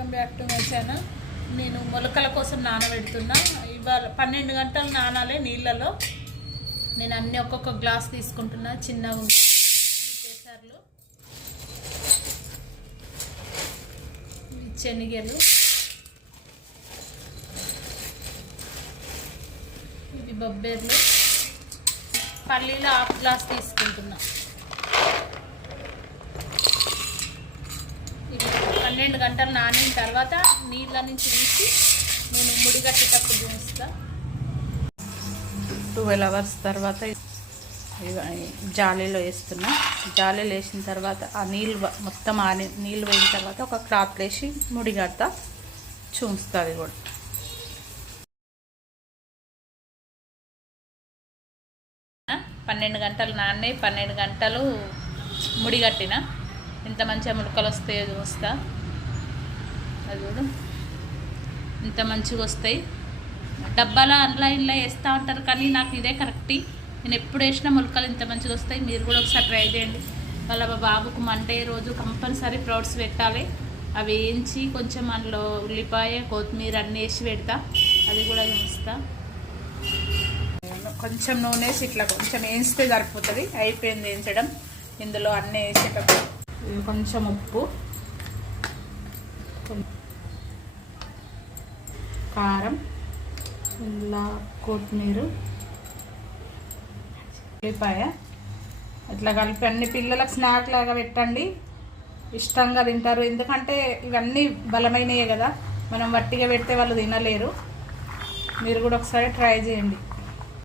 Welcome back to my channel. నేను మొలకల కోసం నానబెడుతున్నా. ఇవాళ 12 గంటలు నానాలే నీళ్ళలో. నేను అన్నీ ఒక్కొక్క గ్లాస్ తీసుకుంటున్నా. చిన్నగా పెసర్లు, శనగలు, ఇవి బొబ్బెర్లు, పల్లీలు 1/2 గ్లాస్ తీసుకుంటున్నా. 12 గంటలు నానిన తర్వాత నీళ్ళ నుంచి తీసి నేను ముడిగట్టేటప్పుడు చూస్తా. 12 అవర్స్ తర్వాత జాలీలో వేస్తున్నా. జాలీలో వేసిన తర్వాత ఆ నీళ్ళు మొత్తం నీళ్ళు వేసిన తర్వాత ఒక క్లాత్ వేసి ముడిగడతా చూస్తుంది కూడా. పన్నెండు గంటలు నాన్నే 12 గంటలు ముడిగట్టిన. ఇంత మంచిగా ముడకలు వస్తాయో చూస్తా. అది చూడు ఇంత మంచిగా వస్తాయి. డబ్బాలో ఆన్లైన్లో వేస్తూ ఉంటారు కానీ నాకు ఇదే కరెక్ట్. నేను ఎప్పుడు వేసినా మొలకలు ఇంత మంచిగా వస్తాయి. మీరు కూడా ఒకసారి ట్రై చేయండి. వాళ్ళ బాబుకు మండే రోజు కంపల్సరీ ప్రౌడ్స్ పెట్టాలి. అవి వేయించి కొంచెం అందులో ఉల్లిపాయ కొత్తిమీర అన్నీ వేసి పెడతా. అది కూడా చూస్తా. కొంచెం నూనె వేసి ఇట్లా కొంచెం వేయిస్తే సరిపోతుంది. అయిపోయింది వేయించడం. ఇందులో అన్నీ వేసేటప్పుడు కొంచెం ఉప్పు, కారం, ఇలా కొత్తిమీర, ఉల్లిపాయ ఇట్లా కలిపి అన్ని పిల్లలకు స్నాక్ లాగా పెట్టండి. ఇష్టంగా తింటారు. ఎందుకంటే ఇవన్నీ బలమైనవే కదా. మనం వట్టిగా పెడితే వాళ్ళు తినలేరు. మీరు కూడా ఒకసారి ట్రై చేయండి.